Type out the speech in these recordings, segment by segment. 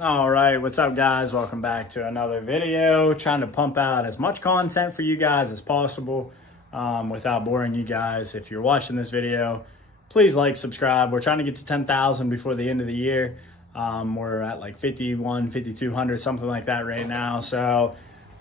All right, what's up guys? Welcome back to another video. Trying to pump out as much content for you guys as possible without boring you guys. If you're watching this video, please like, subscribe. We're trying to get to 10,000 before the end of the year. We're at like 5,200, something like that right now. So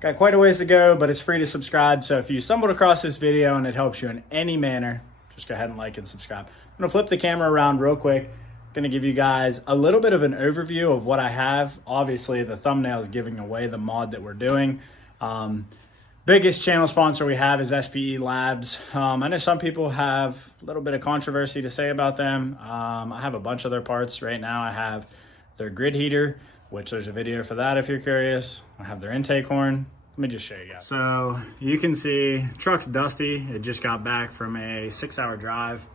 got quite a ways to go, but it's free to subscribe. So if you stumbled across this video and it helps you in any manner, just go ahead and like and subscribe. I'm gonna flip the camera around real quick. Going to give you guys a little bit of an overview of what I have. Obviously, the thumbnail is giving away the mod that we're doing. Biggest channel sponsor we have is SPE Labs. I know some people have a little bit of controversy to say about them. I have a bunch of their parts right now. I have their grid heater, which there's a video for that if you're curious. I have their intake horn. Let me just show you guys. So you can see truck's dusty. It just got back from a 6-hour drive.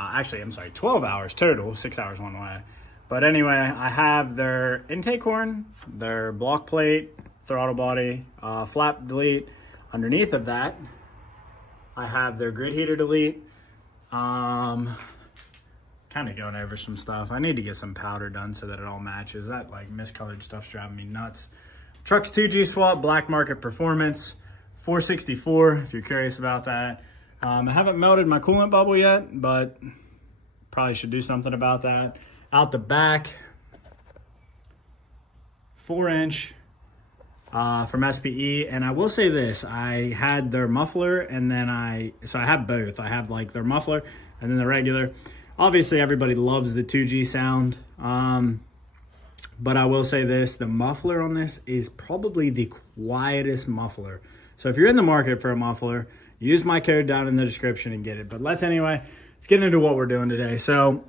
Actually, I'm sorry, 12 hours total, 6 hours one way. But anyway, I have their intake horn, their block plate, throttle body, flap delete. Underneath of that, I have their grid heater delete. Kind of going over some stuff. I need to get some powder done so that it all matches. That like miscolored stuff's driving me nuts. Truck's 2G swap, black market performance, 464 if you're curious about that. I haven't melted my coolant bubble yet, but probably should do something about that. Out the back, 4-inch from SPE. And I will say this, I had their muffler and then so I have both. I have like their muffler and then the regular. Obviously everybody loves the 2G sound. But I will say this, the muffler on this is probably the quietest muffler. So if you're in the market for a muffler, use my code down in the description and get it. But let's get into what we're doing today. So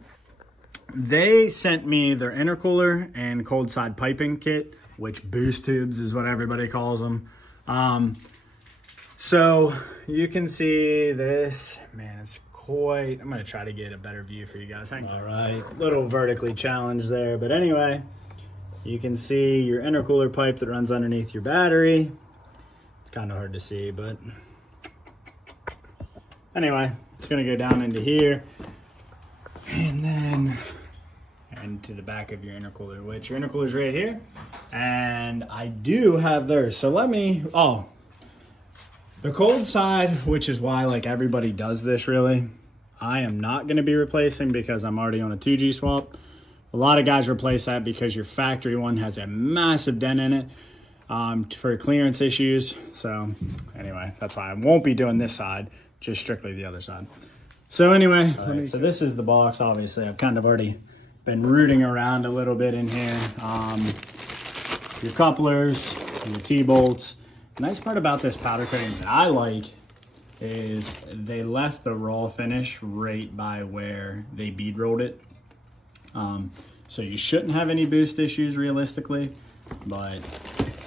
they sent me their intercooler and cold side piping kit, which boost tubes is what everybody calls them. So you can see this, man, it's quite, I'm gonna try to get a better view for you guys. All right, little vertically challenged there. But anyway, you can see your intercooler pipe that runs underneath your battery. It's kind of hard to see, but anyway, it's gonna go down into here and then into the back of your intercooler, which your intercooler's right here. And I do have theirs. So the cold side, which is why like everybody does this really, I am not gonna be replacing because I'm already on a 2G swap. A lot of guys replace that because your factory one has a massive dent in it for clearance issues. So anyway, that's why I won't be doing this side, just strictly the other side. So anyway, so this is the box. Obviously, I've kind of already been rooting around a little bit in here. Your couplers, your T-bolts. The nice part about this powder coating that I like is they left the raw finish right by where they bead rolled it. So you shouldn't have any boost issues realistically, but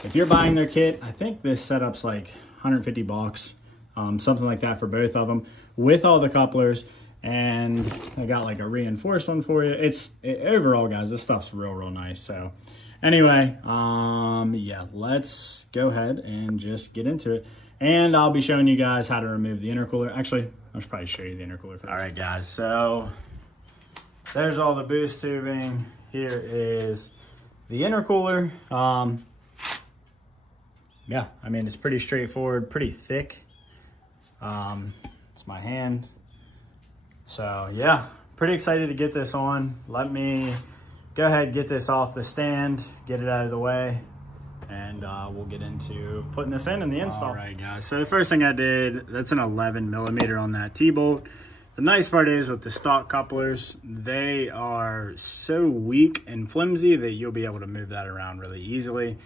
if you're buying their kit, I think this setup's like 150 bucks. Something like that for both of them with all the couplers, and I got like a reinforced one for you. Overall guys, this stuff's real nice. So anyway, yeah, let's go ahead and just get into it, and I'll be showing you guys how to remove the intercooler. Actually, I should probably show you the intercooler first. All right guys, so there's all the boost tubing. Here is the intercooler. Yeah, I mean, it's pretty straightforward, pretty thick. It's my hand. So yeah, pretty excited to get this on. Let me go ahead and get this off the stand, get it out of the way, and we'll get into putting this in the install. All right guys, so the first thing I did, that's an 11 millimeter on that T-bolt. The nice part is with the stock couplers, they are so weak and flimsy that you'll be able to move that around really easily.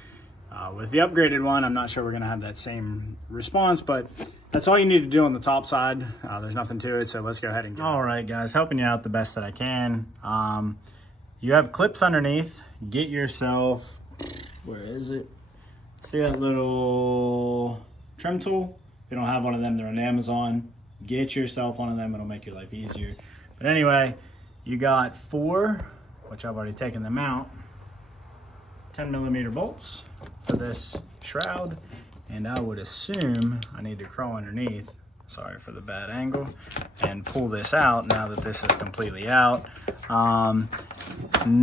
With the upgraded one, I'm not sure we're gonna have that same response, but that's all you need to do on the top side. There's nothing to it, so let's go ahead and get it. All right, guys, helping you out the best that I can. You have clips underneath. Get yourself, where is it? See that little trim tool? If you don't have one of them, they're on Amazon. Get yourself one of them, it'll make your life easier. But anyway, you got 4, which I've already taken them out, 10 millimeter bolts for this shroud. And I would assume I need to crawl underneath sorry for the bad angle, and pull this out now that this is completely out. And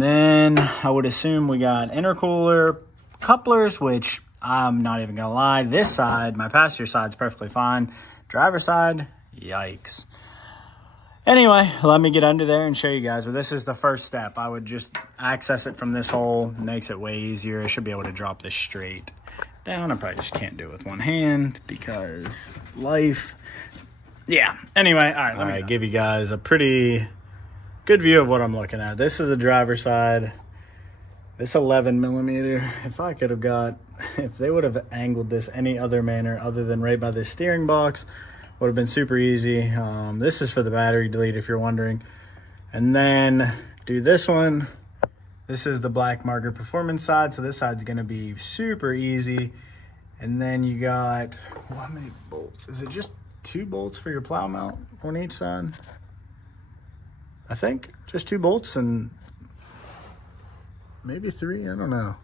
then I would assume we got intercooler couplers, which I'm not even gonna lie, this side, my passenger side's perfectly fine. Driver side, yikes. Anyway, let me get under there and show you guys. But this is the first step. I would just access it from this hole. Makes it way easier. I should be able to drop this straight down. I probably just can't do it with one hand because life. Yeah. Anyway, all right. Let me give you guys a pretty good view of what I'm looking at. This is the driver side. This 11 millimeter. If I could have got, if they would have angled this any other manner other than right by this steering box, would have been super easy. This is for the battery delete if you're wondering. And then do this one. This is the black marker performance side, so this side's gonna be super easy. And then you got, well, how many bolts? Is it just 2 bolts for your plow mount on each side? I think just 2 bolts and maybe 3, I don't know.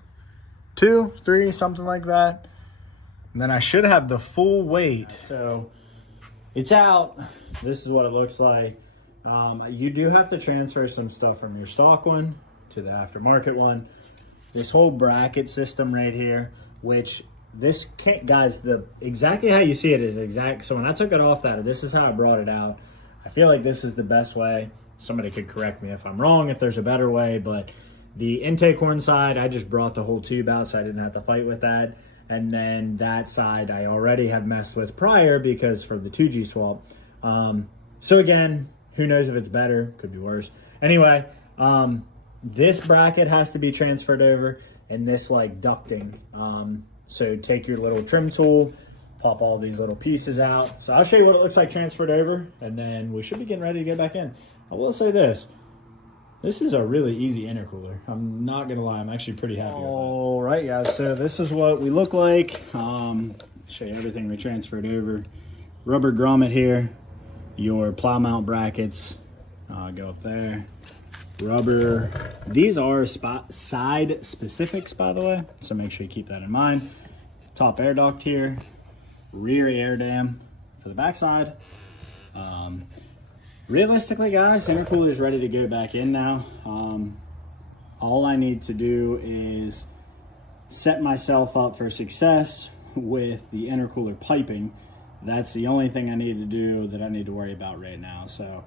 2, 3, something like that. And then I should have the full weight. So it's out. This is what it looks like. You do have to transfer some stuff from your stock one to the aftermarket one. This whole bracket system right here, which this can't, guys, the exactly how you see it is exact. So when I took it off that, this is how I brought it out. I feel like this is the best way. Somebody could correct me if I'm wrong, if there's a better way, but the intake horn side, I just brought the whole tube out so I didn't have to fight with that. And then that side I already have messed with prior because for the 2G swap. So again, who knows if it's better, could be worse. Anyway, this bracket has to be transferred over and this like ducting. So take your little trim tool, pop all these little pieces out. So I'll show you what it looks like transferred over and then we should be getting ready to get back in. I will say this. This is a really easy intercooler. I'm not gonna lie, I'm actually pretty happy with it. All right, guys, so this is what we look like. Show you everything we transferred over. Rubber grommet here, your plow mount brackets, go up there. Rubber, these are side specifics, by the way, so make sure you keep that in mind. Top air duct here, rear air dam for the backside. Realistically, guys, the intercooler is ready to go back in now. All I need to do is set myself up for success with the intercooler piping. That's the only thing I need to do that I need to worry about right now. So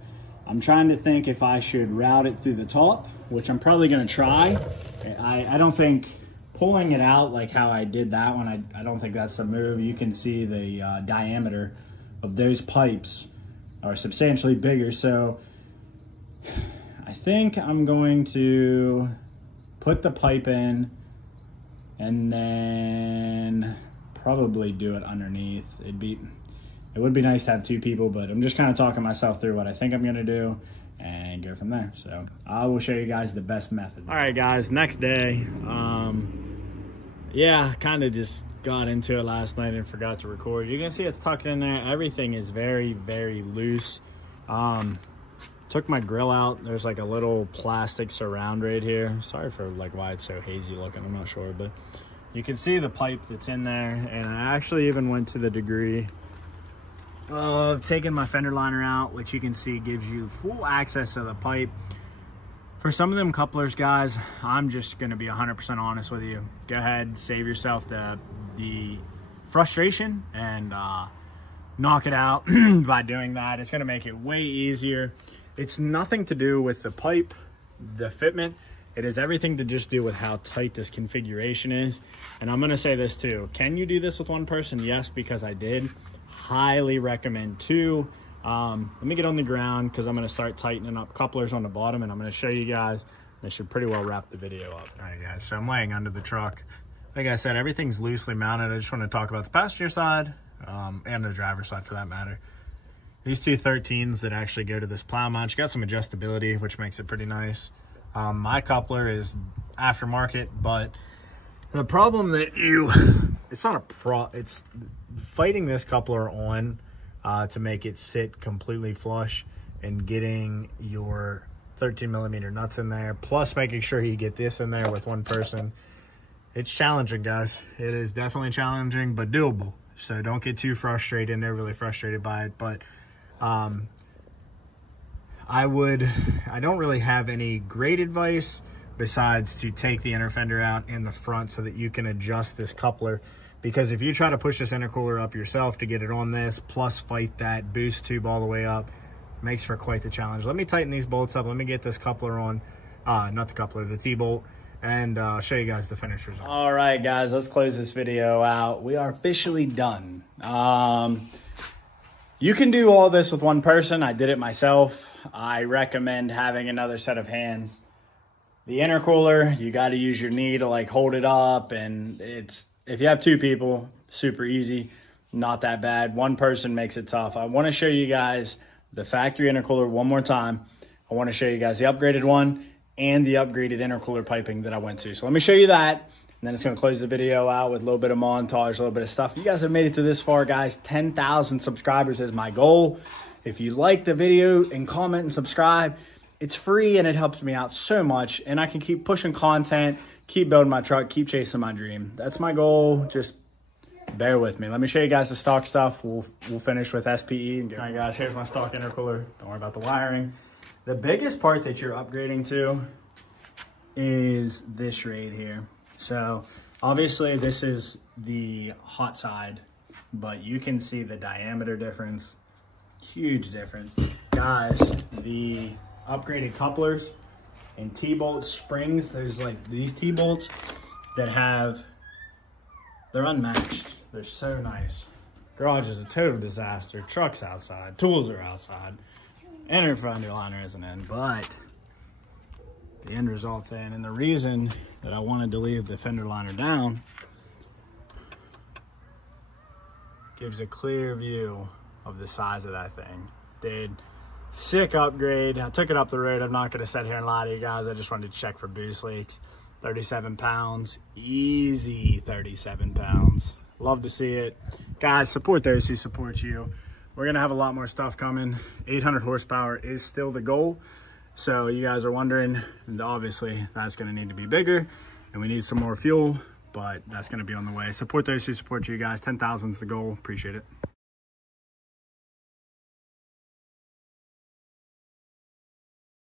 I'm trying to think if I should route it through the top, which I'm probably gonna try. I don't think pulling it out like how I did that one, I don't think that's the move. You can see the diameter of those pipes are substantially bigger. So I think I'm going to put the pipe in and then probably do it underneath. It would be nice to have 2 people, but I'm just kind of talking myself through what I think I'm gonna do and go from there. So I will show you guys the best method. All right, guys, next day. Yeah, kind of just got into it last night and forgot to record. You can see it's tucked in there. Everything is very, very loose. Took my grill out. There's like a little plastic surround right here. Sorry for like why it's so hazy looking, I'm not sure, but you can see the pipe that's in there. And I actually even went to the degree of taking my fender liner out, which you can see gives you full access to the pipe. For some of them couplers, guys, I'm just gonna be 100% honest with you. Go ahead, save yourself the frustration and knock it out by doing that. It's gonna make it way easier. It's nothing to do with the pipe, the fitment. It is everything to just do with how tight this configuration is. And I'm gonna say this too. Can you do this with one person? Yes, because I did. Highly recommend 2. Let me get on the ground because I'm going to start tightening up couplers on the bottom and I'm going to show you guys. This should pretty well wrap the video up. All right, guys, so I'm laying under the truck. Like I said, everything's loosely mounted. I just want to talk about the passenger side and the driver's side for that matter. These 2 13s that actually go to this plow mount, you got some adjustability, which makes it pretty nice. My coupler is aftermarket, but the problem that it's fighting this coupler on to make it sit completely flush and getting your 13 millimeter nuts in there, plus making sure you get this in there with one person. It's challenging, guys. It is definitely challenging, but doable. So don't get too frustrated and overly frustrated by it. But I don't really have any great advice besides to take the inner fender out in the front so that you can adjust this coupler. Because if you try to push this intercooler up yourself to get it on this, plus fight that boost tube all the way up, makes for quite the challenge. Let me tighten these bolts up. Let me get this coupler on, not the coupler, the T-bolt, and show you guys the finished result. All right, guys, let's close this video out. We are officially done. You can do all this with one person. I did it myself. I recommend having another set of hands. The intercooler, you got to use your knee to like hold it up, and if you have two people, super easy, not that bad. One person makes it tough. I want to show you guys the factory intercooler one more time. I want to show you guys the upgraded one and the upgraded intercooler piping that I went to. So let me show you that, and then it's going to close the video out with a little bit of montage, a little bit of stuff. You guys have made it to this far, guys. 10,000 subscribers is my goal. If you like the video and comment and subscribe, it's free and it helps me out so much, and I can keep pushing content, keep building my truck, keep chasing my dream. That's my goal. Just bear with me. Let me show you guys the stock stuff. We'll finish with SPE. All right, guys, here's my stock intercooler. Don't worry about the wiring. The biggest part that you're upgrading to is this right here. So obviously this is the hot side, but you can see the diameter difference. Huge difference. Guys, the upgraded couplers and T-bolt springs, there's like these T-bolts that they're unmatched. They're so nice. Garage is a total disaster. Truck's outside. Tools are outside. Inner fender liner isn't in, but the end result's in. And the reason that I wanted to leave the fender liner down, gives a clear view of the size of that thing. Dude, sick upgrade. I took it up the road. I'm not going to sit here and lie to you guys. I just wanted to check for boost leaks. 37 pounds. Easy 37 pounds. Love to see it. Guys, support those who support you. We're going to have a lot more stuff coming. 800 horsepower is still the goal. So you guys are wondering, and obviously that's going to need to be bigger, and we need some more fuel, but that's going to be on the way. Support those who support you guys. 10,000 is the goal. Appreciate it.